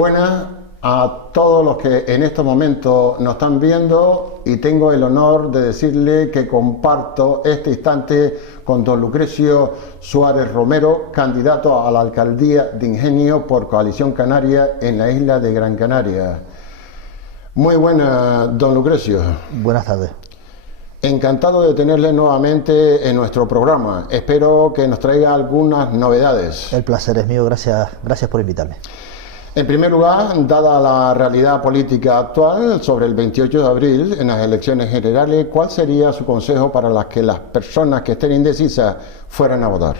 Buenas a todos los que en estos momentos nos están viendo, y tengo el honor de decirle que comparto este instante con don Lucrecio Suárez Romero, candidato a la alcaldía de Ingenio por Coalición Canaria en la isla de Gran Canaria. Muy buenas, don Lucrecio. Buenas tardes. Encantado de tenerle nuevamente en nuestro programa. Espero que nos traiga algunas novedades. El placer es mío, gracias por invitarme. En primer lugar, dada la realidad política actual sobre el 28 de abril en las elecciones generales, ¿cuál sería su consejo para que las personas que estén indecisas fueran a votar?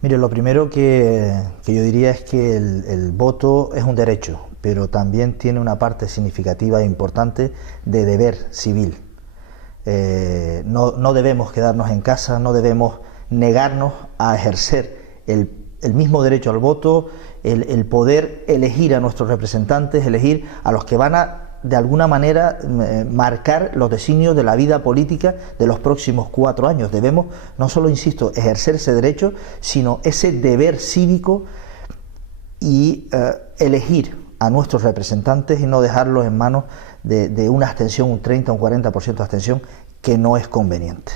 Mire, lo primero que yo diría es que el voto es un derecho, pero también tiene una parte significativa e importante de deber civil. No debemos quedarnos en casa, no debemos negarnos a ejercer el mismo derecho al voto, el poder elegir a nuestros representantes, elegir a los que van a, de alguna manera, marcar los designios de la vida política de los próximos 4 años. Debemos, no solo, insisto, ejercer ese derecho, sino ese deber cívico y elegir a nuestros representantes y no dejarlos en manos de una abstención, un 30 o un 40% de abstención, que no es conveniente.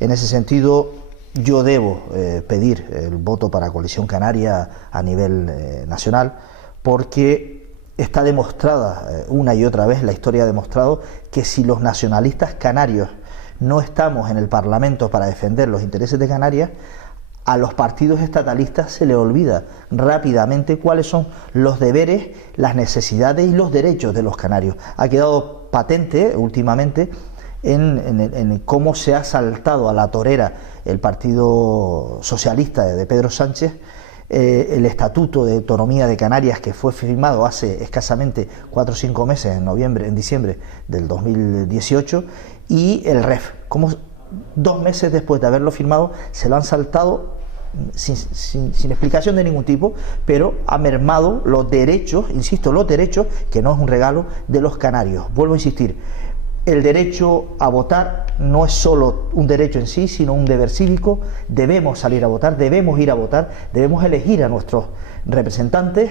En ese sentido, yo debo pedir el voto para Coalición Canaria a nivel nacional, porque está demostrada una y otra vez, la historia ha demostrado que si los nacionalistas canarios no estamos en el Parlamento para defender los intereses de Canarias, a los partidos estatalistas se les olvida rápidamente cuáles son los deberes, las necesidades y los derechos de los canarios. Ha quedado patente últimamente en cómo se ha saltado a la torera el Partido Socialista de Pedro Sánchez el Estatuto de Autonomía de Canarias, que fue firmado hace escasamente 4 o 5 meses, en diciembre del 2018, y el REF, como 2 meses después de haberlo firmado se lo han saltado sin explicación de ningún tipo, pero ha mermado los derechos, insisto, los derechos, que no es un regalo, de los canarios. Vuelvo a insistir, el derecho a votar no es solo un derecho en sí, sino un deber cívico. Debemos salir a votar, debemos ir a votar, debemos elegir a nuestros representantes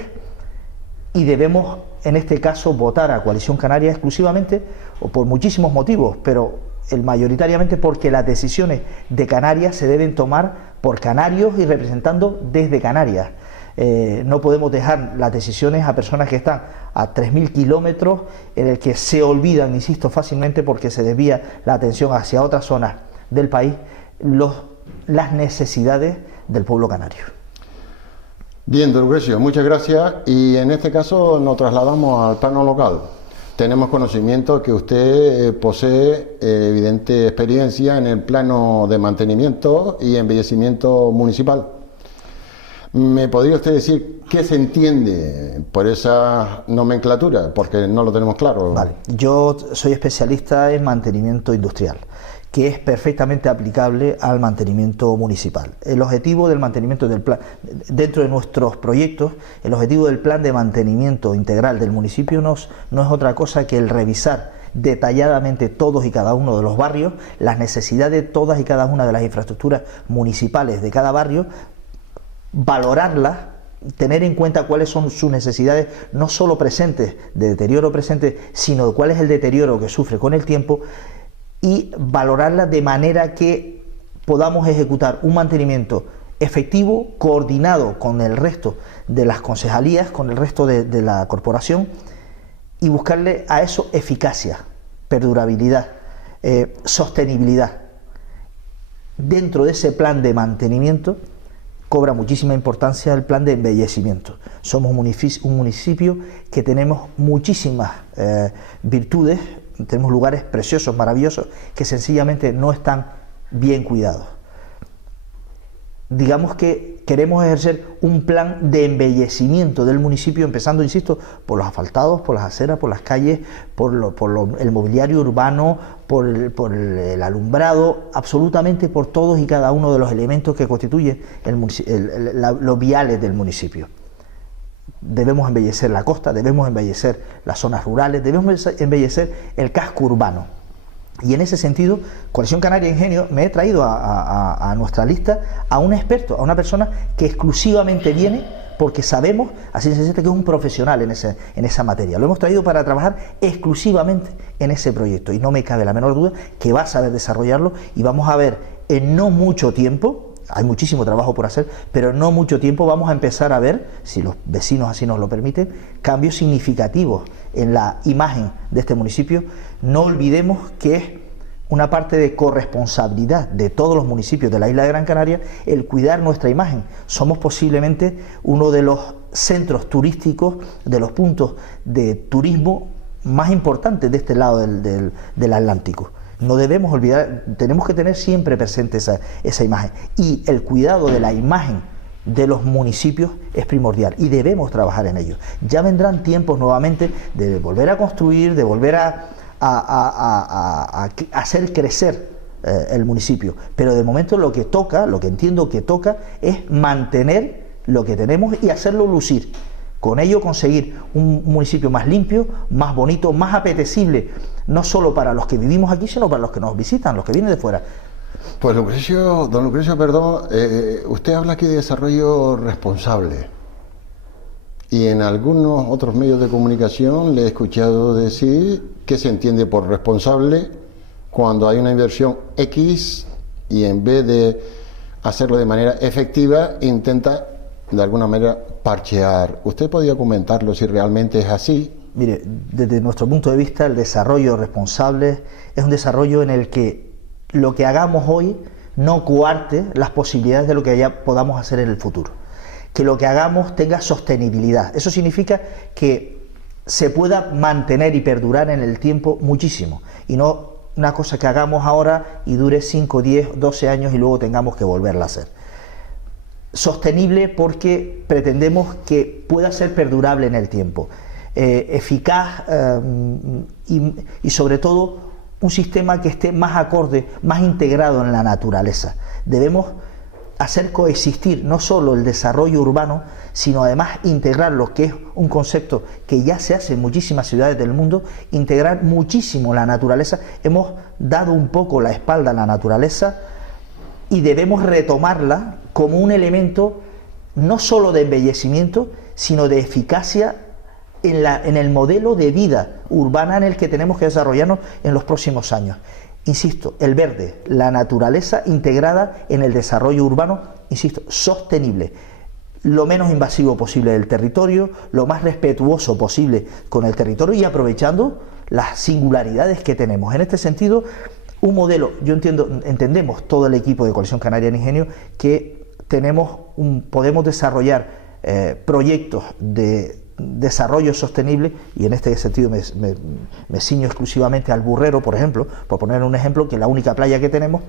y debemos, en este caso, votar a Coalición Canaria exclusivamente, o por muchísimos motivos, pero mayoritariamente porque las decisiones de Canarias se deben tomar por canarios y representando desde Canarias. No podemos dejar las decisiones a personas que están a 3.000 kilómetros, en el que se olvidan, insisto, fácilmente, porque se desvía la atención hacia otras zonas del país, las necesidades del pueblo canario. Bien, don Lucrecio, muchas gracias. Y en este caso nos trasladamos al plano local. Tenemos conocimiento que usted posee evidente experiencia en el plano de mantenimiento y embellecimiento municipal. ¿Me podría usted decir qué se entiende por esa nomenclatura? Porque no lo tenemos claro. Vale. Yo soy especialista en mantenimiento industrial, que es perfectamente aplicable al mantenimiento municipal. El objetivo del mantenimiento del plan, dentro de nuestros proyectos, el objetivo del plan de mantenimiento integral del municipio no es otra cosa que el revisar detalladamente todos y cada uno de los barrios, las necesidades de todas y cada una de las infraestructuras municipales de cada barrio, valorarlas, tener en cuenta cuáles son sus necesidades, no solo presentes, de deterioro presente, sino cuál es el deterioro que sufre con el tiempo, y valorarlas de manera que podamos ejecutar un mantenimiento efectivo, coordinado con el resto de las concejalías, con el resto de la corporación, y buscarle a eso eficacia, perdurabilidad, sostenibilidad. Dentro de ese plan de mantenimiento cobra muchísima importancia el plan de embellecimiento. Somos un municipio que tenemos muchísimas virtudes, tenemos lugares preciosos, maravillosos, que sencillamente no están bien cuidados. Digamos que queremos ejercer un plan de embellecimiento del municipio, empezando, insisto, por los asfaltados, por las aceras, por las calles, el mobiliario urbano, por el alumbrado, absolutamente por todos y cada uno de los elementos que constituyen los viales del municipio. Debemos embellecer la costa, debemos embellecer las zonas rurales, debemos embellecer el casco urbano. Y en ese sentido, Coalición Canaria Ingenio, me he traído a nuestra lista a un experto, a una persona que exclusivamente viene porque sabemos, así se siente, que es un profesional en esa materia. Lo hemos traído para trabajar exclusivamente en ese proyecto y no me cabe la menor duda que va a saber desarrollarlo y vamos a ver en no mucho tiempo, hay muchísimo trabajo por hacer, pero en no mucho tiempo vamos a empezar a ver, si los vecinos así nos lo permiten, cambios significativos en la imagen de este municipio. No olvidemos que es una parte de corresponsabilidad de todos los municipios de la isla de Gran Canaria el cuidar nuestra imagen. Somos posiblemente uno de los centros turísticos, de los puntos de turismo más importantes de este lado del Atlántico. No debemos olvidar, tenemos que tener siempre presente esa imagen, y el cuidado de la imagen de los municipios es primordial y debemos trabajar en ello. Ya vendrán tiempos nuevamente de volver a construir, de volver a hacer crecer el municipio, pero de momento lo que toca, lo que entiendo que toca, es mantener lo que tenemos y hacerlo lucir. Con ello conseguir un municipio más limpio, más bonito, más apetecible, no solo para los que vivimos aquí, sino para los que nos visitan, los que vienen de fuera. Pues don Lucrecio, perdón, usted habla aquí de desarrollo responsable. Y en algunos otros medios de comunicación le he escuchado decir que se entiende por responsable cuando hay una inversión X y en vez de hacerlo de manera efectiva intenta de alguna manera parchear. ¿Usted podría comentarlo si realmente es así? Mire, desde nuestro punto de vista el desarrollo responsable es un desarrollo en el que lo que hagamos hoy no coarte las posibilidades de lo que ya podamos hacer en el futuro. Que lo que hagamos tenga sostenibilidad. Eso significa que se pueda mantener y perdurar en el tiempo muchísimo, y no una cosa que hagamos ahora y dure 5, 10, 12 años y luego tengamos que volverla a hacer. Sostenible porque pretendemos que pueda ser perdurable en el tiempo, eficaz y sobre todo un sistema que esté más acorde, más integrado en la naturaleza. Debemos hacer coexistir no solo el desarrollo urbano, sino además integrar lo que es un concepto que ya se hace en muchísimas ciudades del mundo, integrar muchísimo la naturaleza. Hemos dado un poco la espalda a la naturaleza y debemos retomarla como un elemento no solo de embellecimiento, sino de eficacia en el modelo de vida urbana en el que tenemos que desarrollarnos en los próximos años. Insisto, el verde, la naturaleza integrada en el desarrollo urbano, insisto, sostenible, lo menos invasivo posible del territorio, lo más respetuoso posible con el territorio y aprovechando las singularidades que tenemos. En este sentido, un modelo, entendemos todo el equipo de Coalición Canaria en Ingenio que podemos desarrollar proyectos de desarrollo sostenible, y en este sentido me ciño exclusivamente al Burrero, por ejemplo, por poner un ejemplo, que es la única playa que tenemos,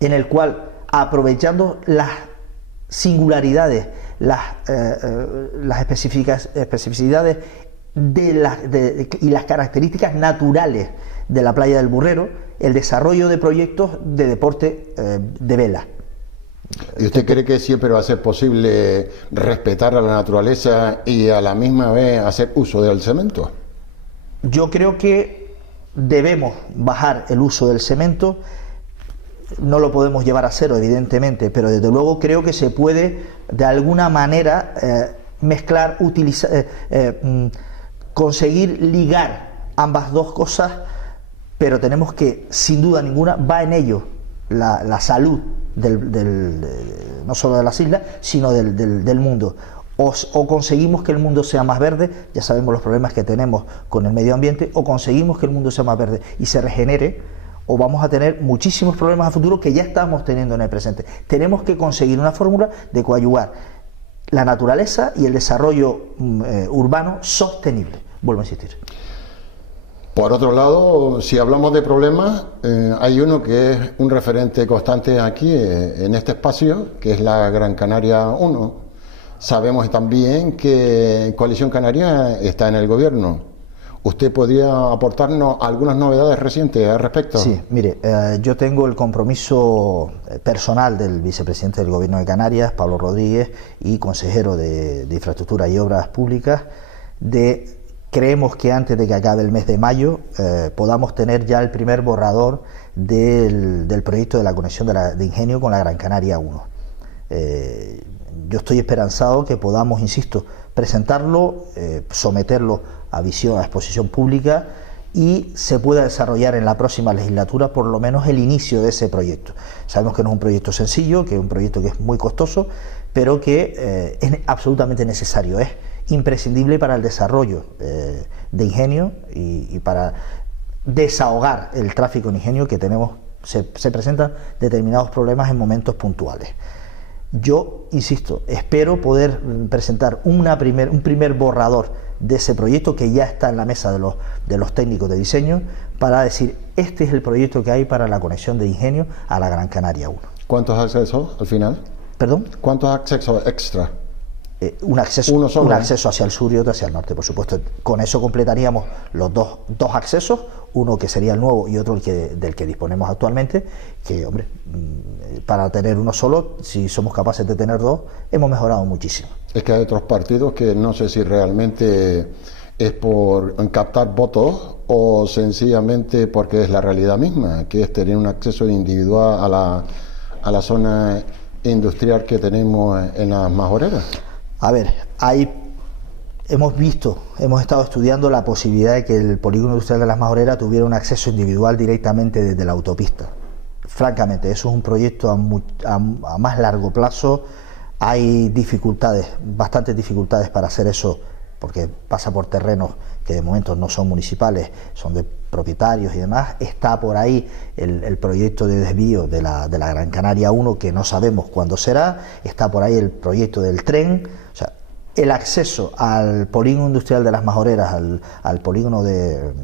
en el cual, aprovechando las singularidades, las especificidades y las características naturales de la playa del Burrero, el desarrollo de proyectos de deporte de vela. ¿Y usted cree que siempre va a ser posible respetar a la naturaleza y a la misma vez hacer uso del cemento? Yo creo que debemos bajar el uso del cemento. No lo podemos llevar a cero, evidentemente, pero desde luego creo que se puede de alguna manera mezclar, utilizar, conseguir ligar ambas dos cosas, pero tenemos que, sin duda ninguna, va en ello la salud no solo de las islas, sino del mundo. O conseguimos que el mundo sea más verde, ya sabemos los problemas que tenemos con el medio ambiente, o conseguimos que el mundo sea más verde y se regenere, o vamos a tener muchísimos problemas a futuro que ya estamos teniendo en el presente. Tenemos que conseguir una fórmula de coadyuvar la naturaleza y el desarrollo urbano sostenible. Vuelvo a insistir. Por otro lado, si hablamos de problemas, hay uno que es un referente constante aquí en este espacio, que es la Gran Canaria 1. Sabemos también que Coalición Canaria está en el gobierno. ¿Usted podría aportarnos algunas novedades recientes al respecto? Sí, mire, yo tengo el compromiso personal del vicepresidente del Gobierno de Canarias, Pablo Rodríguez, y consejero de Infraestructura y Obras Públicas, creemos que antes de que acabe el mes de mayo podamos tener ya el primer borrador del proyecto de la conexión de Ingenio con la Gran Canaria 1. yo estoy esperanzado que podamos, insisto, presentarlo, someterlo a visión, a exposición pública y se pueda desarrollar en la próxima legislatura por lo menos el inicio de ese proyecto. Sabemos que no es un proyecto sencillo, que es un proyecto que es muy costoso, pero que es absolutamente necesario, es imprescindible para el desarrollo de Ingenio y para desahogar el tráfico en Ingenio, que tenemos, se presentan determinados problemas en momentos puntuales. Yo, insisto, espero poder presentar un primer borrador de ese proyecto que ya está en la mesa de los técnicos de diseño, para decir, este es el proyecto que hay para la conexión de Ingenio a la Gran Canaria 1. ¿Cuántos accesos al final? ¿Perdón? ¿Cuántos accesos extra? Un acceso hacia el sur y otro hacia el norte, por supuesto. Con eso completaríamos los dos accesos, uno que sería el nuevo y otro del que disponemos actualmente, que, hombre, para tener uno solo, si somos capaces de tener dos, hemos mejorado muchísimo. Es que hay otros partidos que no sé si realmente es por captar votos o sencillamente porque es la realidad misma, que es tener un acceso individual a la zona industrial que tenemos en las majoreras. A ver, hemos estado estudiando la posibilidad de que el polígono industrial de las Majoreras tuviera un acceso individual directamente desde la autopista. Francamente, eso es un proyecto a más largo plazo. Hay dificultades, bastantes dificultades para hacer eso, porque pasa por terrenos que de momento no son municipales, son de propietarios y demás. Está por ahí el proyecto de desvío de la Gran Canaria 1, que no sabemos cuándo será. Está por ahí el proyecto del tren. O sea, el acceso al polígono industrial de las Majoreras, al polígono de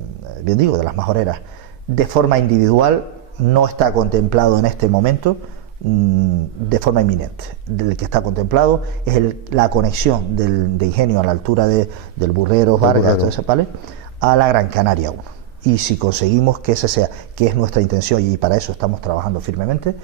las Majoreras, de forma individual, no está contemplado en este momento de forma inminente. El que está contemplado es la conexión de Ingenio a la altura del Burreros, Vargas, todo ese, ¿vale?, a la Gran Canaria 1. Y si conseguimos que ese sea, que es nuestra intención, y para eso estamos trabajando firmemente,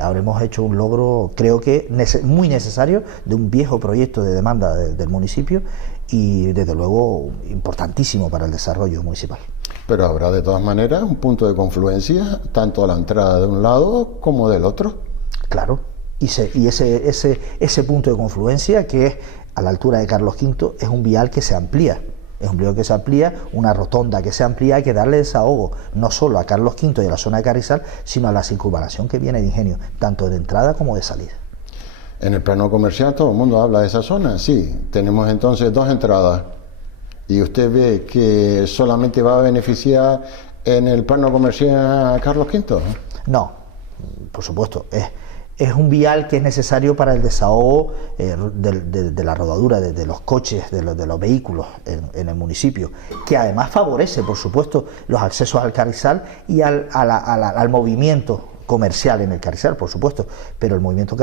habremos hecho un logro, creo que muy necesario, de un viejo proyecto de demanda del municipio, y desde luego importantísimo para el desarrollo municipal. Pero habrá de todas maneras un punto de confluencia, tanto a la entrada de un lado como del otro. Claro, y ese punto de confluencia, que es a la altura de Carlos V, es un vial que se amplía. Es un vial que se amplía, una rotonda que se amplía. Hay que darle desahogo no solo a Carlos V y a la zona de Carrizal, sino a la circunvalación que viene de Ingenio, tanto de entrada como de salida. En el plano comercial todo el mundo habla de esa zona. Sí, tenemos entonces dos entradas. ¿Y usted ve que solamente va a beneficiar en el plano comercial a Carlos V? No, por supuesto. Es un vial que es necesario para el desahogo de la rodadura de los coches, de los vehículos en el municipio, que además favorece, por supuesto, los accesos al Carrizal y al movimiento comercial en el Carrizal, por supuesto, pero el movimiento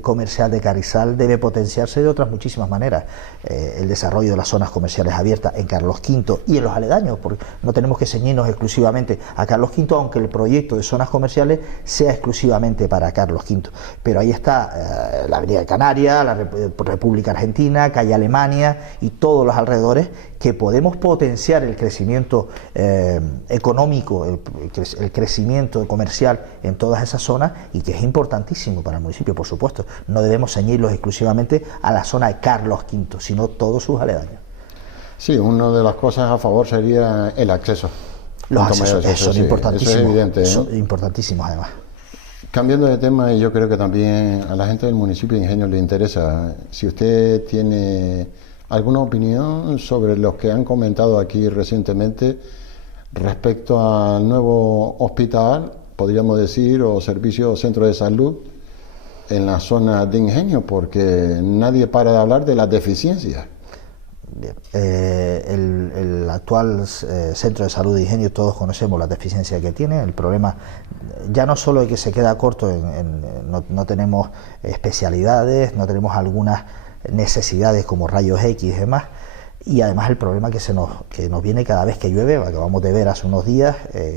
comercial de Carrizal debe potenciarse de otras muchísimas maneras. El desarrollo de las zonas comerciales abiertas en Carlos V y en los aledaños, porque no tenemos que ceñirnos exclusivamente a Carlos V, aunque el proyecto de zonas comerciales sea exclusivamente para Carlos V. Pero ahí está la Avenida de Canarias, la República Argentina, calle Alemania y todos los alrededores, que podemos potenciar el crecimiento económico, el crecimiento comercial en todas esas zonas, y que es importantísimo para el municipio, por supuesto. No debemos ceñirlos exclusivamente a la zona de Carlos V, sino todos sus aledaños. Sí, una de las cosas a favor sería el acceso. Los accesos son importantísimos. Eso es evidente, ¿no? Son importantísimos además. Cambiando de tema, y yo creo que también a la gente del municipio de Ingenio le interesa, si usted tiene alguna opinión sobre los que han comentado aquí recientemente respecto al nuevo hospital, podríamos decir, o servicio o centro de salud en la zona de Ingenio, porque nadie para de hablar de las deficiencias. Bien. El actual centro de salud de Ingenio, todos conocemos las deficiencias que tiene. El problema ya no solo es que se queda corto, no tenemos especialidades, no tenemos algunas necesidades como rayos X y demás, y además el problema que nos viene cada vez que llueve. Acabamos de ver hace unos días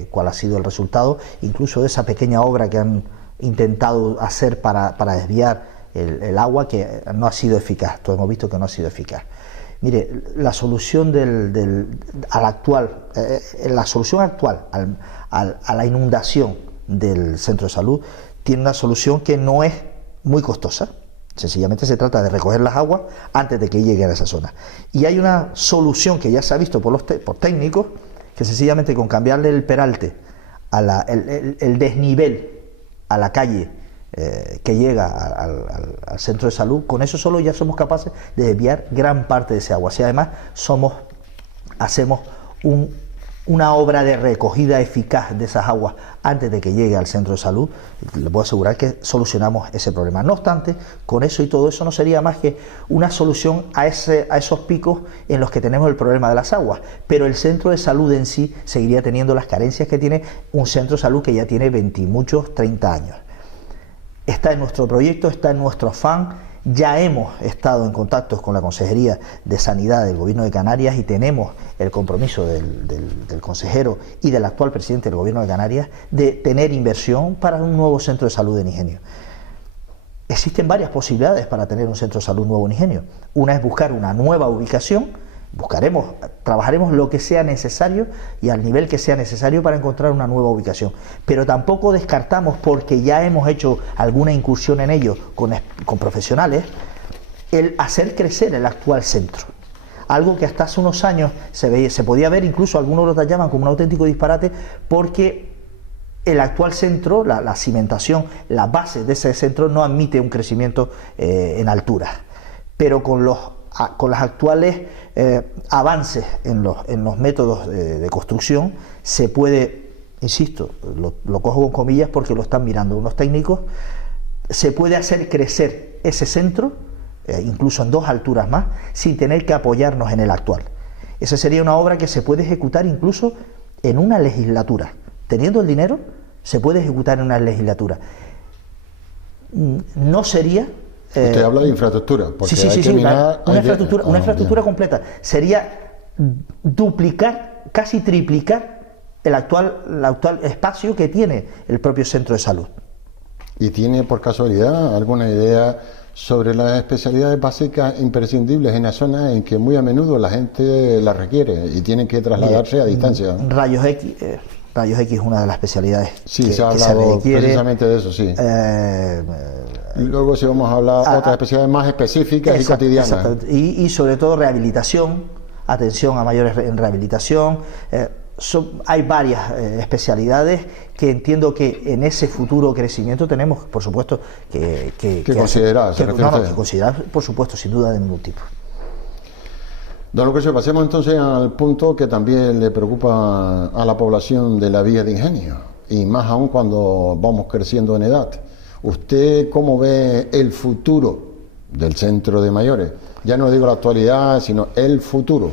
cuál ha sido el resultado, incluso de esa pequeña obra que han intentado hacer para desviar el agua, que no ha sido eficaz. Todos hemos visto que no ha sido eficaz. Mire, la solución la solución actual a la inundación del centro de salud tiene una solución que no es muy costosa, Sencillamente se trata de recoger las aguas antes de que lleguen a esa zona. Y hay una solución que ya se ha visto por técnicos, que sencillamente con cambiarle el peralte, el desnivel a la calle que llega al centro de salud, con eso solo ya somos capaces de desviar gran parte de ese agua. Si además hacemos una obra de recogida eficaz de esas aguas antes de que llegue al centro de salud, le puedo asegurar que solucionamos ese problema. No obstante, con eso y todo eso no sería más que una solución a esos picos en los que tenemos el problema de las aguas, pero el centro de salud en sí seguiría teniendo las carencias que tiene un centro de salud que ya tiene 20 y muchos, 30 años. Está en nuestro proyecto, está en nuestro afán. Ya hemos estado en contacto con la Consejería de Sanidad del Gobierno de Canarias y tenemos el compromiso del consejero y del actual presidente del Gobierno de Canarias de tener inversión para un nuevo centro de salud en Ingenio. Existen varias posibilidades para tener un centro de salud nuevo en Ingenio. Una es buscar una nueva ubicación. Trabajaremos lo que sea necesario y al nivel que sea necesario para encontrar una nueva ubicación. Pero tampoco descartamos, porque ya hemos hecho alguna incursión en ello con profesionales, el hacer crecer el actual centro. Algo que hasta hace unos años se podía ver, incluso algunos lo llaman como un auténtico disparate, porque el actual centro, la cimentación, la base de ese centro no admite un crecimiento en altura. Pero con los actuales avances en los métodos de construcción se puede, insisto, lo cojo con comillas porque lo están mirando unos técnicos, se puede hacer crecer ese centro, incluso en 2 alturas más, sin tener que apoyarnos en el actual. Esa sería una obra que se puede ejecutar incluso en una legislatura. Teniendo el dinero, se puede ejecutar en una legislatura. No sería... Usted habla de infraestructura, porque una infraestructura completa. Sería duplicar, casi triplicar el actual espacio que tiene el propio centro de salud. ¿Y tiene por casualidad alguna idea sobre las especialidades básicas imprescindibles en la zona en que muy a menudo la gente las requiere y tienen que trasladarse a distancia? Rayos X. Rayos X es una de las especialidades que se ha hablado precisamente de eso, sí. Luego sí vamos a hablar otras especialidades más específicas y cotidianas. Y sobre todo rehabilitación, atención a mayores en rehabilitación. Hay varias especialidades que entiendo que en ese futuro crecimiento tenemos, por supuesto, que considerar. Que considerar, por supuesto, sin duda de ningún tipo. Don Lucrecio, pasemos entonces al punto que también le preocupa a la población de la Villa de Ingenio, y más aún cuando vamos creciendo en edad. ¿Usted cómo ve el futuro del centro de mayores? Ya no digo la actualidad, sino el futuro.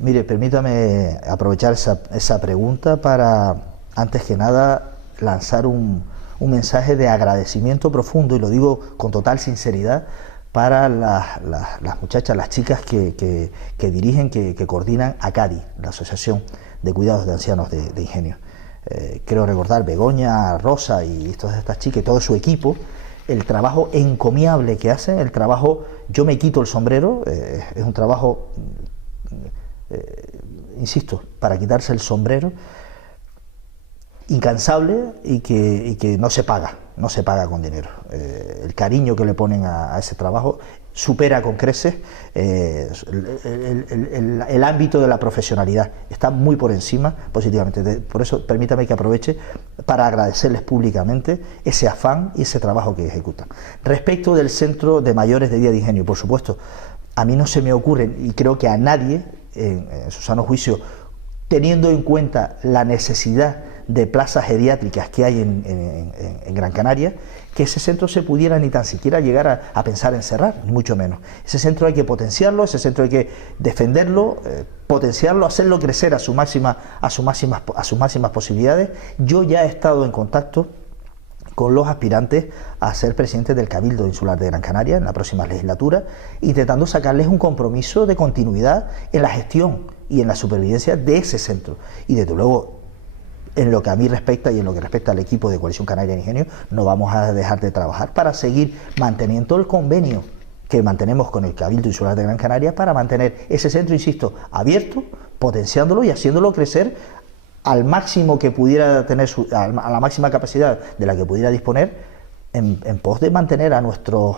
Mire, permítame aprovechar esa pregunta para, antes que nada, lanzar un mensaje de agradecimiento profundo, y lo digo con total sinceridad, para las muchachas, las chicas que dirigen, que coordinan ACADI, la Asociación de Cuidados de Ancianos de Ingenio. Creo recordar Begoña, Rosa y todas estas chicas y todo su equipo, el trabajo encomiable que hacen, el trabajo, yo me quito el sombrero, es un trabajo, insisto, para quitarse el sombrero, incansable y que no se paga con dinero. El cariño que le ponen a ese trabajo supera con creces el ámbito de la profesionalidad, está muy por encima positivamente. Por eso permítame que aproveche para agradecerles públicamente ese afán y ese trabajo que ejecutan. Respecto del Centro de Mayores de Villa de Ingenio, por supuesto, a mí no se me ocurre, y creo que a nadie en su sano juicio, teniendo en cuenta la necesidad de plazas geriátricas que hay en Gran Canaria, que ese centro se pudiera ni tan siquiera llegar a pensar en cerrar, ni mucho menos. Ese centro hay que potenciarlo, ese centro hay que defenderlo, potenciarlo, hacerlo crecer a sus máximas posibilidades. Yo ya he estado en contacto con los aspirantes a ser presidentes del Cabildo Insular de Gran Canaria en la próxima legislatura, intentando sacarles un compromiso de continuidad en la gestión y en la supervivencia de ese centro. Y desde luego, en lo que a mí respecta y en lo que respecta al equipo de Coalición Canaria de Ingenio, no vamos a dejar de trabajar para seguir manteniendo el convenio que mantenemos con el Cabildo Insular de Gran Canaria para mantener ese centro, insisto, abierto, potenciándolo y haciéndolo crecer al máximo que pudiera tener, a la máxima capacidad de la que pudiera disponer, en pos de mantener a nuestros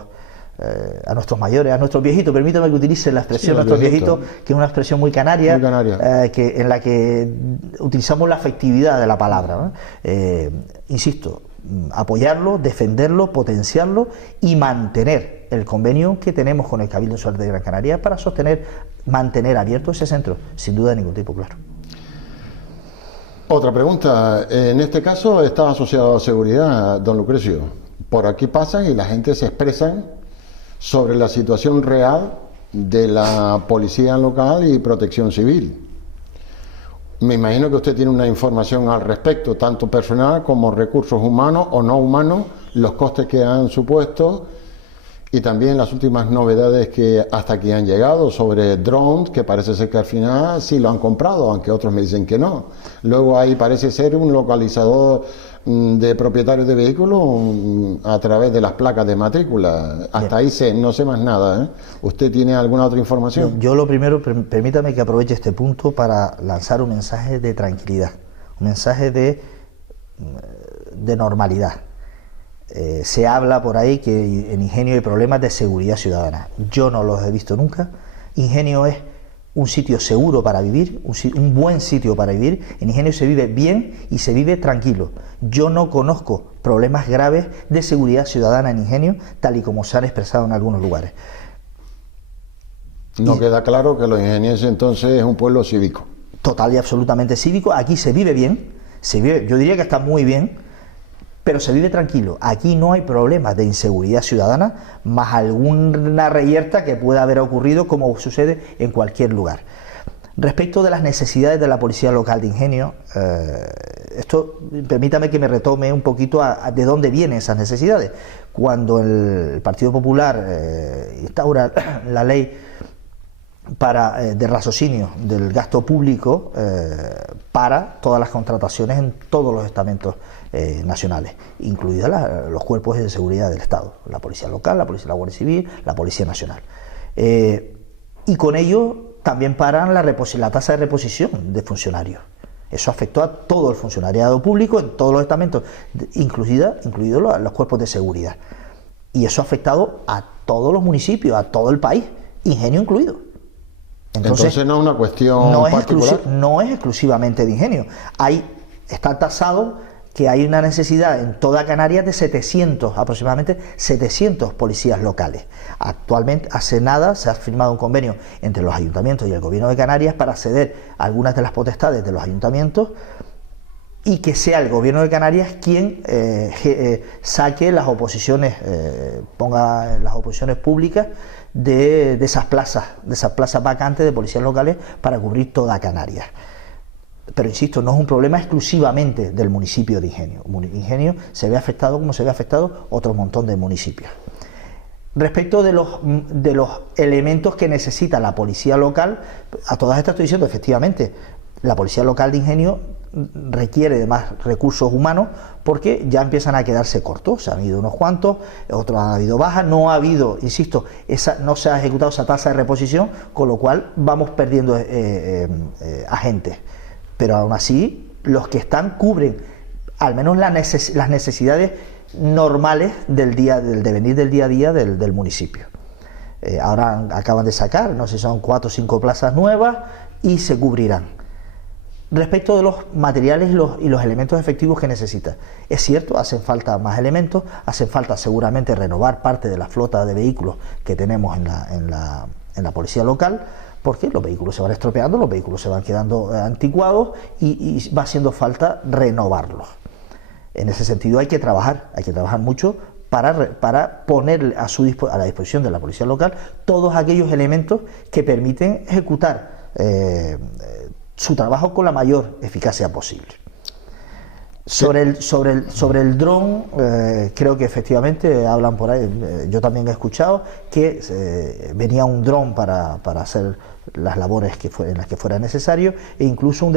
a nuestros mayores, a nuestros viejitos. Permítame que utilice la expresión nuestros viejitos, que es una expresión muy canaria, en la que utilizamos la afectividad de la palabra, ¿no? Insisto, apoyarlo, defenderlo, potenciarlo y mantener el convenio que tenemos con el Cabildo Insular de Gran Canaria para mantener abierto ese centro, sin duda de ningún tipo, claro. Otra pregunta, en este caso está asociado a seguridad, don Lucrecio. Por aquí pasan y la gente se expresa sobre la situación real de la policía local y protección civil. Me imagino que usted tiene una información al respecto, tanto personal como recursos humanos o no humanos, los costes que han supuesto y también las últimas novedades que hasta aquí han llegado sobre drones, que parece ser que al final sí lo han comprado, aunque otros me dicen que no. Luego ahí parece ser un localizador de propietarios de vehículos a través de las placas de matrícula. Hasta ahí no sé más nada, ¿eh? ¿Usted tiene alguna otra información? Yo lo primero, permítame que aproveche este punto para lanzar un mensaje de tranquilidad, un mensaje de normalidad. Se habla por ahí que en Ingenio hay problemas de seguridad ciudadana. Yo no los he visto nunca. Ingenio es un sitio seguro para vivir, un buen sitio para vivir. En Ingenio se vive bien y se vive tranquilo. Yo no conozco problemas graves de seguridad ciudadana en Ingenio, tal y como se han expresado en algunos lugares. No queda claro que los ingenienses entonces es un pueblo cívico. Total y absolutamente cívico. Aquí se vive bien, yo diría que está muy bien, pero se vive tranquilo. Aquí no hay problemas de inseguridad ciudadana, más alguna reyerta que pueda haber ocurrido, como sucede en cualquier lugar. Respecto de las necesidades de la policía local de Ingenio, esto permítame que me retome un poquito de dónde vienen esas necesidades. Cuando el Partido Popular instaura la ley de raciocinio del gasto público para todas las contrataciones en todos los estamentos nacionales, incluidos los cuerpos de seguridad del Estado, la policía local, la policía de la Guardia Civil, la policía nacional. Y con ello también paran la tasa de reposición de funcionarios. Eso afectó a todo el funcionariado público en todos los estamentos, incluidos los cuerpos de seguridad. Y eso ha afectado a todos los municipios, a todo el país, Ingenio incluido. Entonces no es una cuestión particular. No es exclusivamente de Ingenio. Está tasado que hay una necesidad en toda Canarias de aproximadamente 700 policías locales. Actualmente, hace nada, se ha firmado un convenio entre los ayuntamientos y el Gobierno de Canarias para ceder algunas de las potestades de los ayuntamientos y que sea el Gobierno de Canarias quien saque las oposiciones, ponga las oposiciones públicas de esas plazas vacantes de policías locales para cubrir toda Canarias. Pero insisto, no es un problema exclusivamente del municipio de Ingenio. Ingenio se ve afectado como se ve afectado otro montón de municipios. Respecto de los elementos que necesita la policía local, a todas estas estoy diciendo, efectivamente, la policía local de Ingenio requiere de más recursos humanos porque ya empiezan a quedarse cortos. Se han ido unos cuantos, otros han habido bajas, no ha habido, insisto, no se ha ejecutado esa tasa de reposición, con lo cual vamos perdiendo agentes. Pero aún así, los que están cubren al menos las necesidades normales del devenir del día a día del municipio. Ahora acaban de sacar, no sé si son 4 o 5 plazas nuevas y se cubrirán. Respecto de los materiales y los elementos efectivos que necesita, es cierto, hacen falta más elementos, hacen falta seguramente renovar parte de la flota de vehículos que tenemos en la policía local, porque los vehículos se van estropeando, los vehículos se van quedando anticuados y va haciendo falta renovarlos. En ese sentido hay que trabajar mucho para poner a la disposición de la policía local todos aquellos elementos que permiten ejecutar su trabajo con la mayor eficacia posible. Sobre el dron, creo que efectivamente hablan por ahí, yo también he escuchado que venía un dron para hacer las labores en las que fuera necesario, e incluso un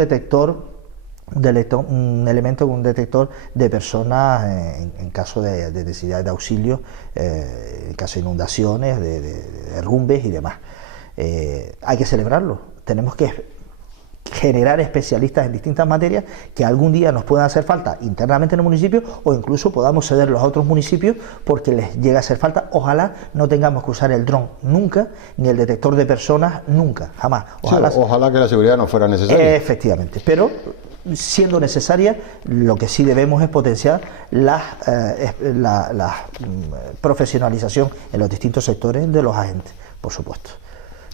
elemento con un detector de personas en caso de necesidad de auxilio, en caso de inundaciones, de derrumbes y demás. Hay que celebrarlo, tenemos que generar especialistas en distintas materias que algún día nos puedan hacer falta internamente en el municipio, o incluso podamos cederlos a otros municipios porque les llega a hacer falta. Ojalá no tengamos que usar el dron nunca, ni el detector de personas nunca, jamás. Ojalá, sí, ojalá que la seguridad no fuera necesaria. Efectivamente, pero siendo necesaria, lo que sí debemos es potenciar la profesionalización en los distintos sectores de los agentes, por supuesto.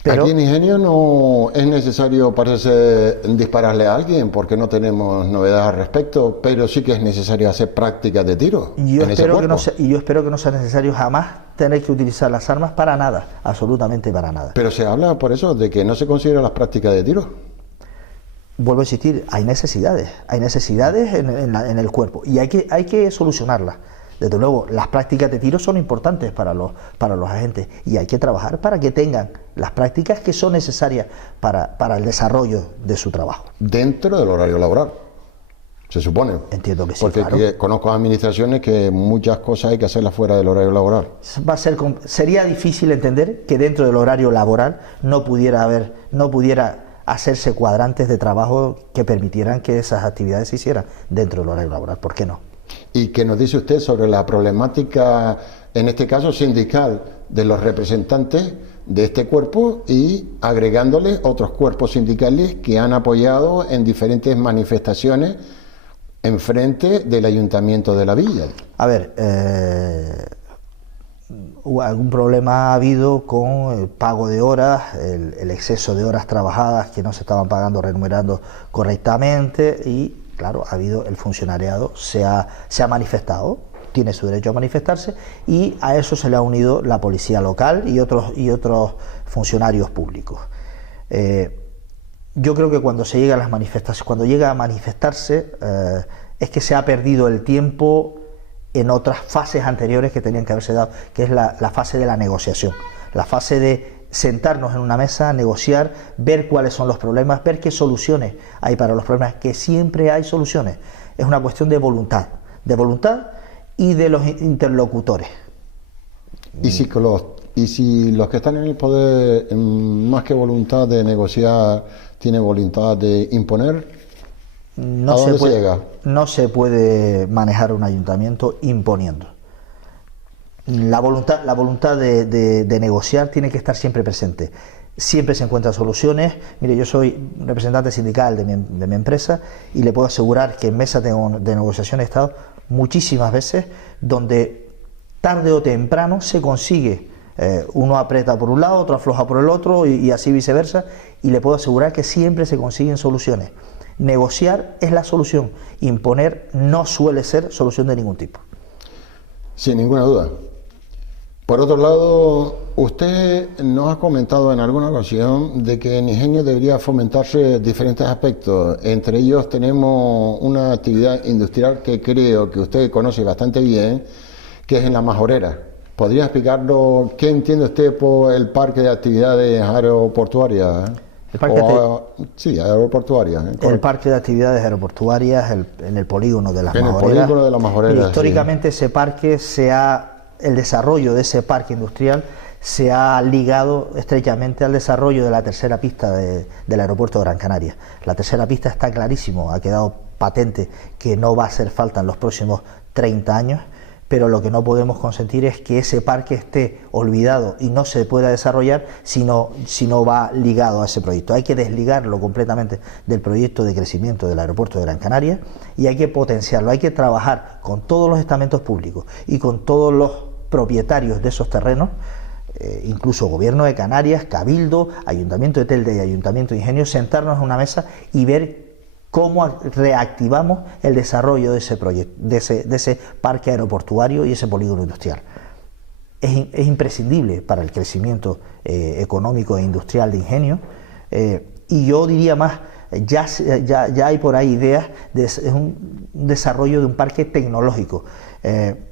Pero aquí en Ingenio no es necesario, parece, dispararle a alguien porque no tenemos novedades al respecto, pero sí que es necesario hacer prácticas de tiro. Y yo espero que no sea necesario jamás tener que utilizar las armas para nada, absolutamente para nada. Pero se habla por eso de que no se consideran las prácticas de tiro. Vuelvo a insistir, hay necesidades en el cuerpo y hay que solucionarlas. Desde luego, las prácticas de tiro son importantes para los agentes y hay que trabajar para que tengan las prácticas que son necesarias para el desarrollo de su trabajo. Dentro del horario laboral, se supone. Entiendo que sí, porque claro. Conozco administraciones que muchas cosas hay que hacerlas fuera del horario laboral. Sería difícil entender que dentro del horario laboral no pudiera hacerse cuadrantes de trabajo que permitieran que esas actividades se hicieran dentro del horario laboral. ¿Por qué no? ¿Y qué nos dice usted sobre la problemática, en este caso sindical, de los representantes de este cuerpo y agregándole otros cuerpos sindicales que han apoyado en diferentes manifestaciones en frente del Ayuntamiento de la Villa? A ver, algún problema ha habido con el pago de horas, el exceso de horas trabajadas que no se estaban pagando, remunerando correctamente y... Claro, ha habido, el funcionariado se ha manifestado, tiene su derecho a manifestarse y a eso se le ha unido la policía local y otros funcionarios públicos. Yo creo que cuando llega a manifestarse es que se ha perdido el tiempo en otras fases anteriores que tenían que haberse dado, que es la fase de la negociación, la fase de sentarnos en una mesa, negociar, ver cuáles son los problemas, ver qué soluciones hay para los problemas, que siempre hay soluciones. Es una cuestión de voluntad y de los interlocutores. ¿Y si los que están en el poder, más que voluntad de negociar, tienen voluntad de imponer? No se puede manejar un ayuntamiento imponiendo. La voluntad de negociar tiene que estar siempre presente. Siempre se encuentran soluciones. Mire, yo soy representante sindical de mi empresa y le puedo asegurar que en mesas de negociación he estado muchísimas veces donde tarde o temprano se consigue. Uno aprieta por un lado, otro afloja por el otro y así viceversa, y le puedo asegurar que siempre se consiguen soluciones. Negociar es la solución, imponer no suele ser solución de ningún tipo. Sin ninguna duda. Por otro lado, usted nos ha comentado en alguna ocasión de que en Ingenio debería fomentarse diferentes aspectos. Entre ellos tenemos una actividad industrial que creo que usted conoce bastante bien, que es en La Majorera. ¿Podría explicarnos qué entiende usted por el parque de actividades aeroportuarias? Aeroportuarias. El parque de actividades aeroportuarias en el polígono de Las Majoreras. En el polígono de Las Majoreras. Históricamente sí. El desarrollo de ese parque industrial se ha ligado estrechamente al desarrollo de la tercera pista del aeropuerto de Gran Canaria. La tercera pista está clarísimo, ha quedado patente que no va a hacer falta en los próximos 30 años, pero lo que no podemos consentir es que ese parque esté olvidado y no se pueda desarrollar si no va ligado a ese proyecto. Hay que desligarlo completamente del proyecto de crecimiento del aeropuerto de Gran Canaria y hay que potenciarlo, hay que trabajar con todos los estamentos públicos y con todos los propietarios de esos terrenos, incluso Gobierno de Canarias, Cabildo, Ayuntamiento de Telde y Ayuntamiento de Ingenio, sentarnos en una mesa y ver cómo reactivamos el desarrollo de ese proyecto, de ese parque aeroportuario y ese polígono industrial. Es imprescindible para el crecimiento económico e industrial de Ingenio, y yo diría más, ya hay por ahí ideas de un desarrollo de un parque tecnológico,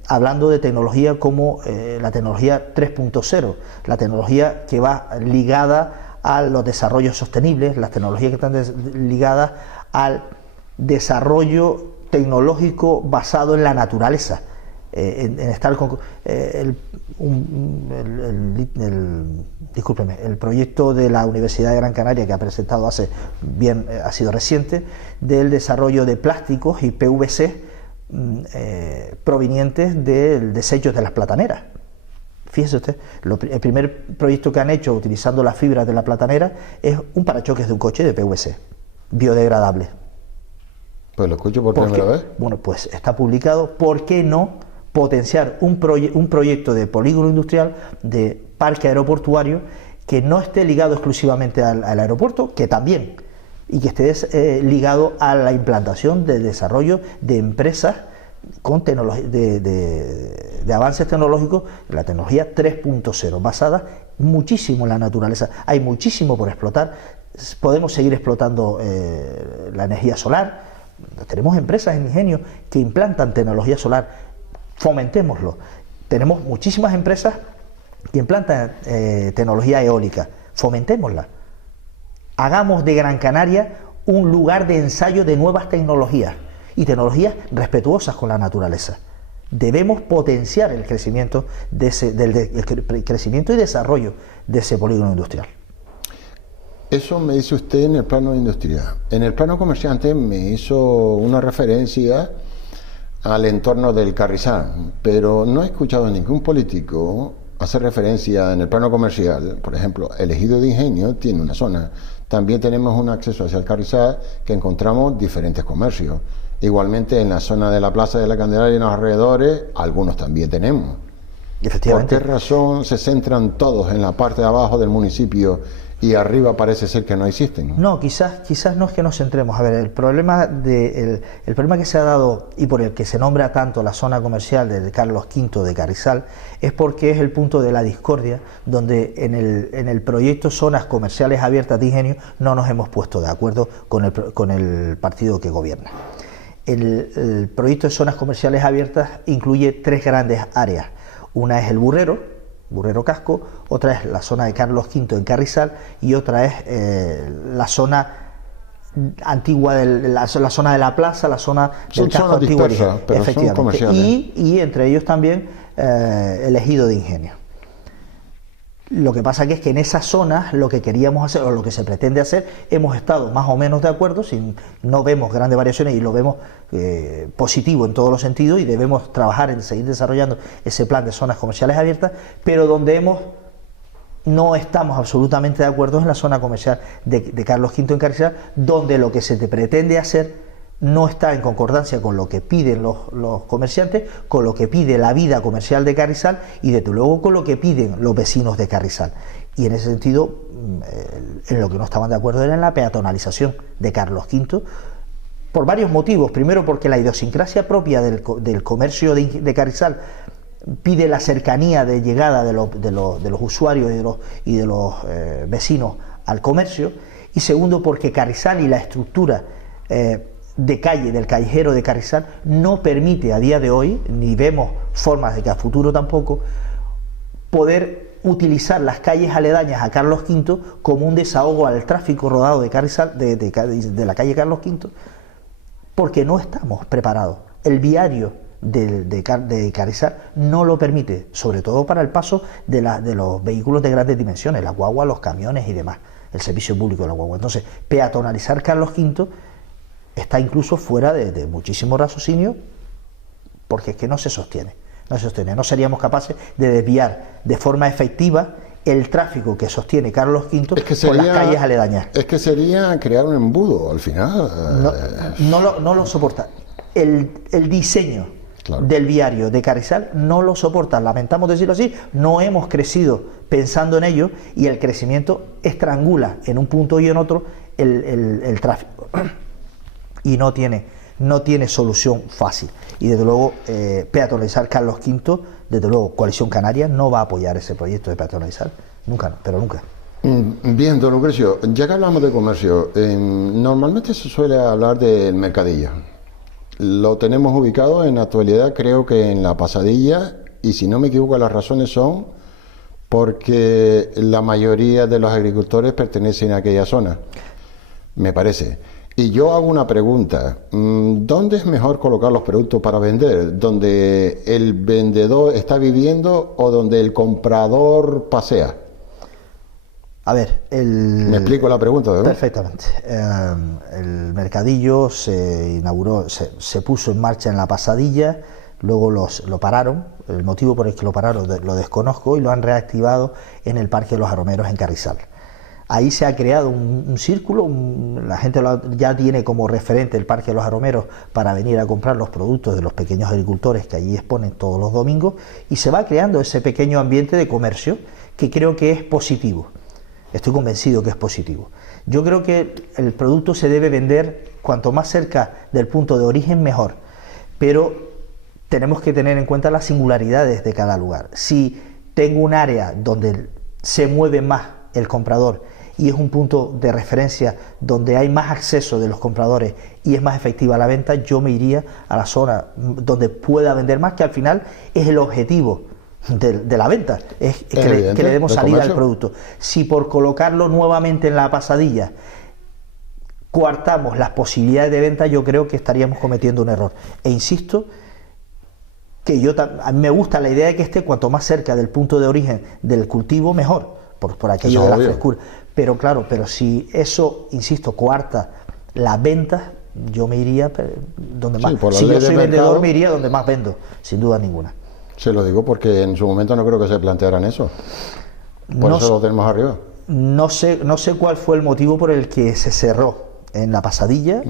hablando de tecnología como la tecnología 3.0, la tecnología que va ligada a los desarrollos sostenibles, las tecnologías que están ligadas al desarrollo tecnológico basado en la naturaleza. estar con discúlpeme, el proyecto de la Universidad de Gran Canaria que ha presentado ha sido reciente, del desarrollo de plásticos y PVC provenientes de desechos de las plataneras. Fíjese usted, el primer proyecto que han hecho utilizando las fibras de la platanera es un parachoques de un coche de PVC, biodegradable. Pues lo escucho por primera vez. Bueno, pues está publicado. ¿Por qué no potenciar un proyecto de polígono industrial, de parque aeroportuario, que no esté ligado exclusivamente al aeropuerto, que también, y que esté ligado a la implantación de desarrollo de empresas con de avances tecnológicos, la tecnología 3.0, basada muchísimo en la naturaleza? Hay muchísimo por explotar. Podemos seguir explotando la energía solar. Tenemos empresas en Ingenio que implantan tecnología solar, fomentémoslo. Tenemos muchísimas empresas que implantan tecnología eólica, fomentémosla. Hagamos de Gran Canaria un lugar de ensayo de nuevas tecnologías y tecnologías respetuosas con la naturaleza. Debemos potenciar el crecimiento el crecimiento y desarrollo de ese polígono industrial. Eso me dice usted en el plano industrial. En el plano comercial antes me hizo una referencia al entorno del Carrizal, pero no he escuchado a ningún político hacer referencia en el plano comercial. Por ejemplo, el Ejido de Ingenio tiene una zona. También tenemos un acceso hacia el Carrizal que encontramos diferentes comercios. Igualmente en la zona de la Plaza de la Candelaria y en los alrededores, algunos también tenemos. Efectivamente. ¿Por qué razón se centran todos en la parte de abajo del municipio y arriba parece ser que no existen? No, quizás no es que nos centremos. A ver, el problema que se ha dado y por el que se nombra tanto la zona comercial de Carlos V de Carrizal es porque es el punto de la discordia, donde en el proyecto Zonas Comerciales Abiertas de Ingenio no nos hemos puesto de acuerdo con el partido que gobierna. El proyecto de Zonas Comerciales Abiertas incluye 3 grandes áreas. Una es el Burrero Casco, otra es la zona de Carlos V en Carrizal y otra es la zona antigua, la zona de la plaza, la zona del casco antiguo. Efectivamente. Y entre ellos también el Ejido de Ingenio. Lo que pasa que es que en esas zonas lo que queríamos hacer o lo que se pretende hacer hemos estado más o menos de acuerdo, no vemos grandes variaciones y lo vemos positivo en todos los sentidos y debemos trabajar en seguir desarrollando ese plan de zonas comerciales abiertas, pero donde no estamos absolutamente de acuerdo en la zona comercial de Carlos V en Carrizal, donde lo que se te pretende hacer no está en concordancia con lo que piden los comerciantes, con lo que pide la vida comercial de Carrizal y desde luego con lo que piden los vecinos de Carrizal. Y en ese sentido, en lo que no estaban de acuerdo era en la peatonalización de Carlos V, por varios motivos. Primero, porque la idiosincrasia propia del comercio de Carrizal pide la cercanía de llegada de los usuarios y de los vecinos al comercio. Y segundo, porque Carrizal y la estructura del callejero de Carrizal no permite a día de hoy, ni vemos formas de que a futuro tampoco, poder utilizar las calles aledañas a Carlos V como un desahogo al tráfico rodado de Carrizal, de la calle Carlos V, porque no estamos preparados. El viario de Carrizal no lo permite, sobre todo para el paso de los vehículos de grandes dimensiones, las guaguas, los camiones y demás, el servicio público de la guagua. Entonces, peatonalizar Carlos V está incluso fuera de muchísimo raciocinio, porque es que no se sostiene. No seríamos capaces de desviar de forma efectiva el tráfico que sostiene Carlos V por las calles aledañas. Es que sería crear un embudo al final. No lo soporta. El diseño del viario de Carrizal no lo soporta. Lamentamos decirlo así, no hemos crecido pensando en ello y el crecimiento estrangula en un punto y en otro el tráfico. Y no tiene solución fácil. Y desde luego peatonalizar Carlos V, desde luego Coalición Canaria no va a apoyar ese proyecto de peatonalizar, nunca. Bien, don Lucrecio, ya que hablamos de comercio, normalmente se suele hablar del mercadillo. Lo tenemos ubicado en la actualidad, creo que en la Pasadilla, y si no me equivoco las razones son porque la mayoría de los agricultores pertenecen a aquella zona, me parece. Y yo hago una pregunta. ¿Dónde es mejor colocar los productos para vender? ¿Donde el vendedor está viviendo o donde el comprador pasea? A ver, Me explico la pregunta, ¿verdad? Perfectamente. El mercadillo se inauguró, se puso en marcha en la Pasadilla, luego lo pararon. El motivo por el que lo pararon lo desconozco y lo han reactivado en el Parque de los Aromeros en Carrizal. Ahí se ha creado un círculo, la gente ya tiene como referente el Parque de los Aromeros para venir a comprar los productos de los pequeños agricultores que allí exponen todos los domingos, y se va creando ese pequeño ambiente de comercio que creo que es positivo. Estoy convencido que es positivo. Yo creo que el producto se debe vender cuanto más cerca del punto de origen mejor, pero tenemos que tener en cuenta las singularidades de cada lugar. Si tengo un área donde se mueve más el comprador y es un punto de referencia donde hay más acceso de los compradores y es más efectiva la venta, yo me iría a la zona donde pueda vender más, que al final es el objetivo de la venta, es que le demos salida al producto. Si por colocarlo nuevamente en la Pasadilla coartamos las posibilidades de venta, yo creo que estaríamos cometiendo un error. E insisto que a mí me gusta la idea de que esté cuanto más cerca del punto de origen del cultivo, mejor, por aquello de la frescura. Pero claro, si eso, insisto, coarta las ventas, yo me iría donde más. Si yo soy vendedor, me iría donde más vendo, sin duda ninguna. Se lo digo porque en su momento no creo que se plantearan eso. Por eso lo tenemos arriba. No sé cuál fue el motivo por el que se cerró en la Pasadilla,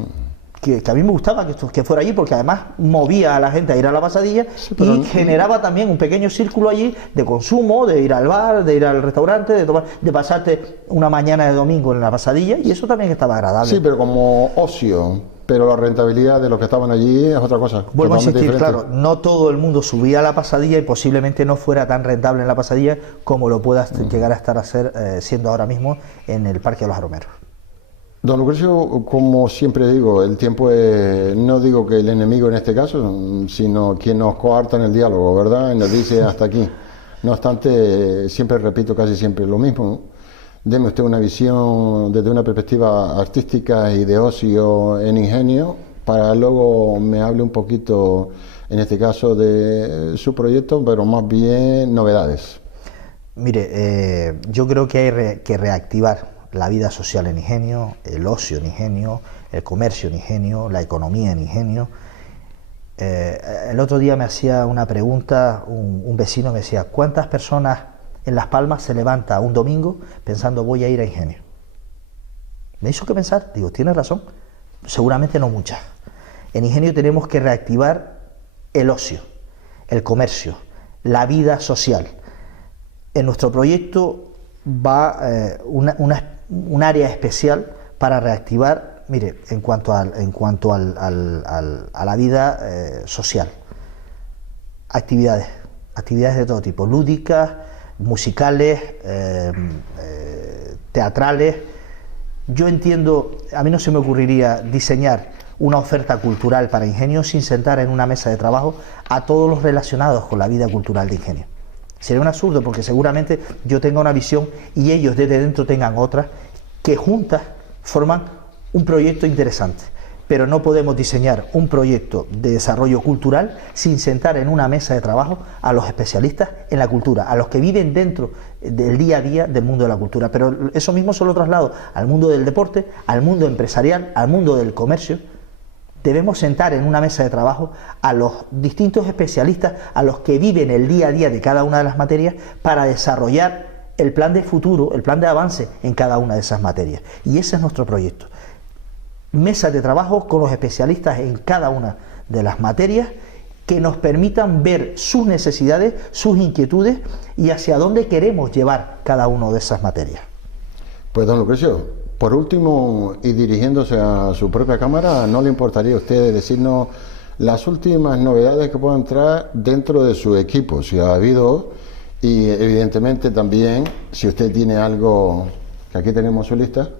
que a mí me gustaba que fuera allí, porque además movía a la gente a ir a la Pasadilla, y generaba también un pequeño círculo allí de consumo, de ir al bar, de ir al restaurante, de pasarte una mañana de domingo en la Pasadilla, y eso también estaba agradable. Sí, pero como ocio. Pero la rentabilidad de los que estaban allí es otra cosa. Vuelvo a insistir, claro, no todo el mundo subía a la Pasadilla y posiblemente no fuera tan rentable en la Pasadilla como lo pueda llegar a estar a ser siendo ahora mismo en el Parque de los Aromeros. Don Lucrecio, como siempre digo, el tiempo es, no digo que el enemigo en este caso, sino quien nos coarta en el diálogo, ¿verdad? Y nos dice hasta aquí. No obstante, siempre repito casi siempre lo mismo, ¿no? Deme usted una visión desde una perspectiva artística y de ocio en Ingenio, para luego me hable un poquito, en este caso, de su proyecto, pero más bien novedades. Mire, yo creo que hay que reactivar la vida social en Ingenio, el ocio en Ingenio, el comercio en Ingenio, la economía en Ingenio. El otro día me hacía una pregunta, un vecino me decía, ¿cuántas personas en Las Palmas se levanta un domingo pensando voy a ir a Ingenio? Me hizo que pensar, digo, tienes razón, seguramente no muchas. En Ingenio tenemos que reactivar el ocio, el comercio, la vida social. En nuestro proyecto va un área especial para reactivar, mire, en cuanto a la vida social, actividades de todo tipo, lúdicas, musicales, teatrales. Yo entiendo, a mí no se me ocurriría diseñar una oferta cultural para Ingenio sin sentar en una mesa de trabajo a todos los relacionados con la vida cultural de Ingenio. Sería un absurdo, porque seguramente yo tenga una visión y ellos desde dentro tengan otra, que juntas forman un proyecto interesante. Pero no podemos diseñar un proyecto de desarrollo cultural sin sentar en una mesa de trabajo a los especialistas en la cultura, a los que viven dentro del día a día del mundo de la cultura. Pero eso mismo se lo traslado al mundo del deporte, al mundo empresarial, al mundo del comercio. Debemos sentar en una mesa de trabajo a los distintos especialistas, a los que viven el día a día de cada una de las materias, para desarrollar el plan de futuro, el plan de avance en cada una de esas materias. Y ese es nuestro proyecto. Mesas de trabajo con los especialistas en cada una de las materias, que nos permitan ver sus necesidades, sus inquietudes y hacia dónde queremos llevar cada una de esas materias. Pues don Lucrecio, por último, y dirigiéndose a su propia cámara, ¿no le importaría a usted decirnos las últimas novedades que puedan entrar dentro de su equipo, si ha habido, y evidentemente también, si usted tiene algo, que aquí tenemos su lista,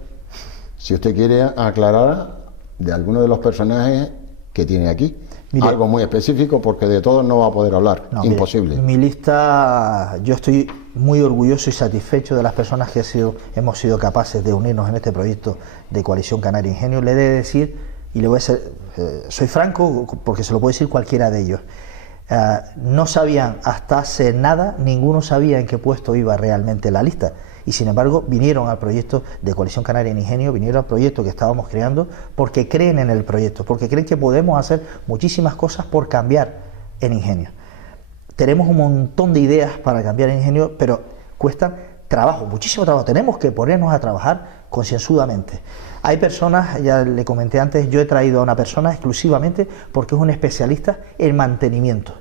si usted quiere aclarar de alguno de los personajes que tiene aquí? Mire, algo muy específico, porque de todo no va a poder hablar, no, imposible. Mire, mi lista, yo estoy muy orgulloso y satisfecho de las personas que hemos sido capaces de unirnos en este proyecto de Coalición Canaria Ingenio. Le he de decir, y le voy a ser, soy franco porque se lo puede decir cualquiera de ellos, no sabían hasta hace nada, ninguno sabía en qué puesto iba realmente la lista. Y sin embargo vinieron al proyecto de Coalición Canaria en Ingenio, vinieron al proyecto que estábamos creando porque creen en el proyecto, porque creen que podemos hacer muchísimas cosas por cambiar en Ingenio. Tenemos un montón de ideas para cambiar en Ingenio, pero cuestan trabajo, muchísimo trabajo. Tenemos que ponernos a trabajar concienzudamente. Hay personas, ya le comenté antes, yo he traído a una persona exclusivamente porque es un especialista en mantenimiento.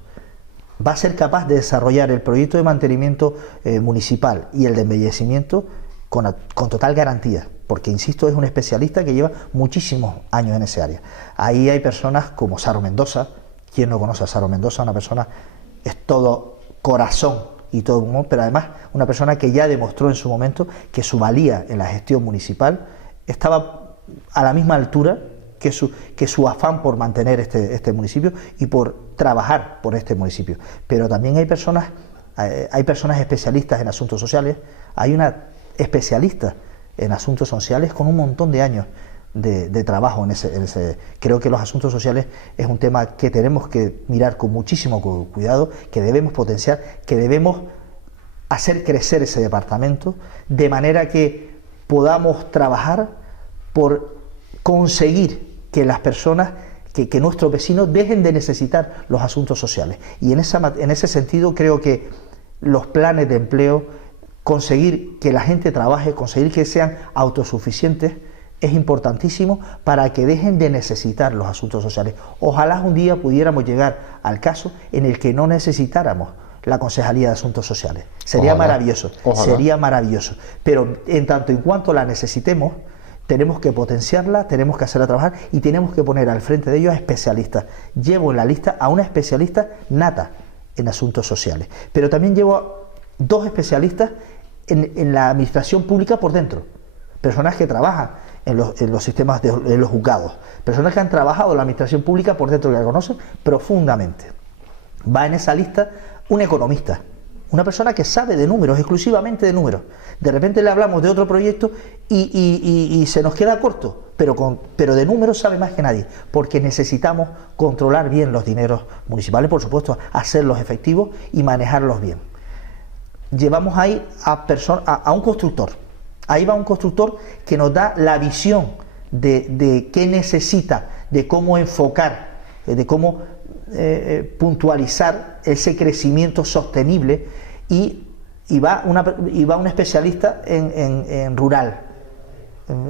Va a ser capaz de desarrollar el proyecto de mantenimiento municipal y el de embellecimiento con total garantía, porque insisto, es un especialista que lleva muchísimos años en ese área. Ahí hay personas como Saro Mendoza. ¿Quién no conoce a Saro Mendoza? Una persona, es todo corazón y todo humor, pero además una persona que ya demostró en su momento que su valía en la gestión municipal estaba a la misma altura que su afán por mantener este municipio y por trabajar por este municipio. Pero también hay personas especialistas en asuntos sociales. Hay una especialista en asuntos sociales con un montón de años de trabajo en ese. Creo que los asuntos sociales es un tema que tenemos que mirar con muchísimo cuidado, que debemos potenciar, que debemos hacer crecer ese departamento de manera que podamos trabajar por conseguir que las personas, que nuestros vecinos dejen de necesitar los asuntos sociales. Y en ese sentido creo que los planes de empleo, conseguir que la gente trabaje, conseguir que sean autosuficientes, es importantísimo para que dejen de necesitar los asuntos sociales. Ojalá un día pudiéramos llegar al caso en el que no necesitáramos la Concejalía de Asuntos Sociales. Sería maravilloso, sería maravilloso. Pero en tanto en cuanto la necesitemos, tenemos que potenciarla, tenemos que hacerla trabajar y tenemos que poner al frente de ellos a especialistas. Llevo en la lista a una especialista nata en asuntos sociales, pero también llevo a 2 especialistas en la administración pública por dentro, personas que trabajan en los sistemas en los juzgados, personas que han trabajado en la administración pública por dentro, que la conocen profundamente. Va en esa lista un economista, una persona que sabe de números, exclusivamente de números. De repente le hablamos de otro proyecto y se nos queda corto, pero de números sabe más que nadie, porque necesitamos controlar bien los dineros municipales, por supuesto, hacerlos efectivos y manejarlos bien. Llevamos ahí a un constructor. Ahí va un constructor que nos da la visión de qué necesita, de cómo enfocar, de cómo puntualizar ese crecimiento sostenible y va un especialista en rural,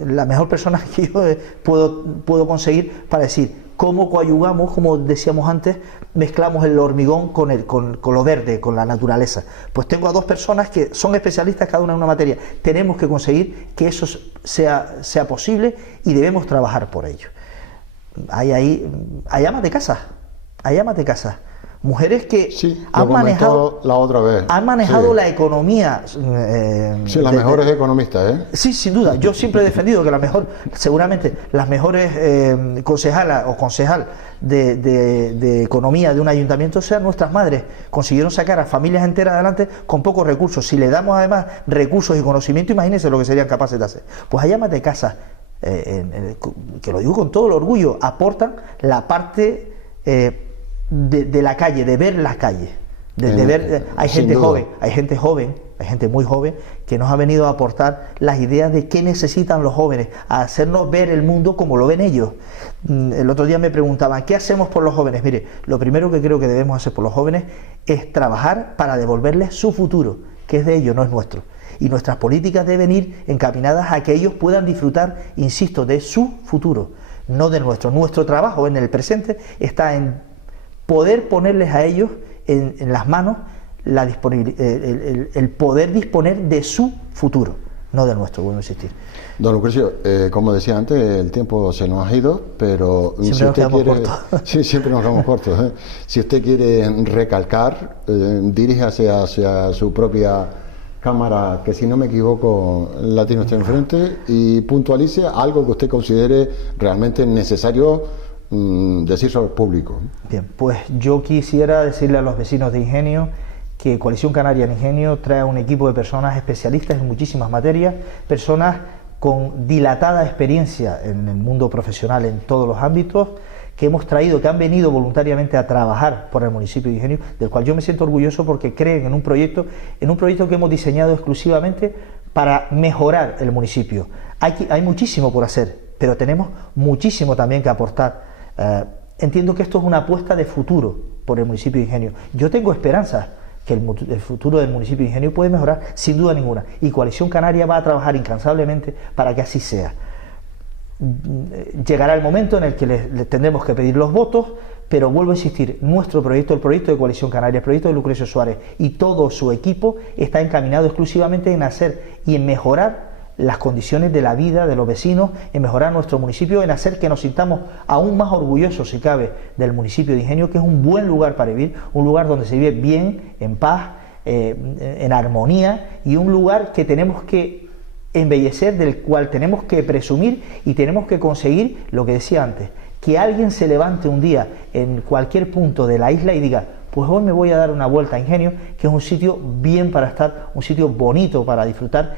la mejor persona que yo puedo conseguir para decir cómo coadyuvamos, como decíamos antes, mezclamos el hormigón con lo verde, con la naturaleza. Pues tengo a 2 personas que son especialistas cada una en una materia. Tenemos que conseguir que eso sea posible y debemos trabajar por ello. Hay amas de casa. Hay amas de casa, mujeres que han manejado la otra vez. Han manejado la economía. Sí, las mejores economistas, ¿eh? Sí, sin duda. Yo siempre he defendido que seguramente las mejores concejalas o concejal de economía de un ayuntamiento sean nuestras madres. Consiguieron sacar a familias enteras adelante con pocos recursos. Si le damos además recursos y conocimiento, imagínense lo que serían capaces de hacer. Pues hay amas de casa, que lo digo con todo el orgullo, aportan la parte de la calle, de ver las calles, de ver, hay gente joven, hay gente muy joven que nos ha venido a aportar las ideas de qué necesitan los jóvenes, a hacernos ver el mundo como lo ven ellos. El otro día me preguntaban, ¿qué hacemos por los jóvenes? Mire, lo primero que creo que debemos hacer por los jóvenes es trabajar para devolverles su futuro, que es de ellos, no es nuestro. Y nuestras políticas deben ir encaminadas a que ellos puedan disfrutar, insisto, de su futuro, no de nuestro. Nuestro trabajo en el presente está en poder ponerles a ellos en las manos el poder disponer de su futuro, no del nuestro, vuelvo a insistir. Don Lucrecio, como decía antes, el tiempo se nos ha ido, pero siempre si usted quiere, sí, siempre nos quedamos cortos, ¿eh? Si usted quiere recalcar, diríjase hacia su propia cámara, que si no me equivoco la tiene usted enfrente, y puntualice algo que usted considere realmente necesario decirlo al público. Bien, pues yo quisiera decirle a los vecinos de Ingenio que Coalición Canaria en Ingenio trae un equipo de personas especialistas en muchísimas materias, personas con dilatada experiencia en el mundo profesional en todos los ámbitos, que hemos traído, que han venido voluntariamente a trabajar por el municipio de Ingenio, del cual yo me siento orgulloso porque creen en un proyecto que hemos diseñado exclusivamente para mejorar el municipio. Hay muchísimo por hacer, pero tenemos muchísimo también que aportar. Entiendo que esto es una apuesta de futuro por el municipio de Ingenio. Yo tengo esperanzas que el futuro del municipio de Ingenio puede mejorar sin duda ninguna, y Coalición Canaria va a trabajar incansablemente para que así sea. Llegará el momento en el que le tendremos que pedir los votos, pero vuelvo a insistir, nuestro proyecto, el proyecto de Coalición Canaria, el proyecto de Lucrecio Suárez y todo su equipo está encaminado exclusivamente en hacer y en mejorar las condiciones de la vida de los vecinos, en mejorar nuestro municipio, en hacer que nos sintamos aún más orgullosos, si cabe, del municipio de Ingenio, que es un buen lugar para vivir, un lugar donde se vive bien, en paz, en armonía, y un lugar que tenemos que embellecer, del cual tenemos que presumir y tenemos que conseguir lo que decía antes, que alguien se levante un día en cualquier punto de la isla y diga: pues hoy me voy a dar una vuelta a Ingenio, que es un sitio bien para estar, un sitio bonito para disfrutar,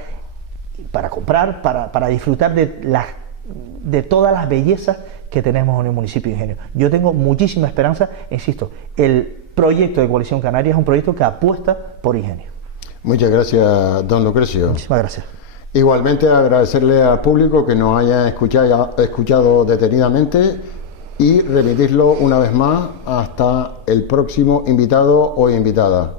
para comprar, para disfrutar de todas las bellezas que tenemos en el municipio de Ingenio. Yo tengo muchísima esperanza, insisto, el proyecto de Coalición Canaria es un proyecto que apuesta por Ingenio. Muchas gracias, don Lucrecio. Muchísimas gracias. Igualmente agradecerle al público que nos haya escuchado detenidamente y remitirlo una vez más hasta el próximo invitado o invitada.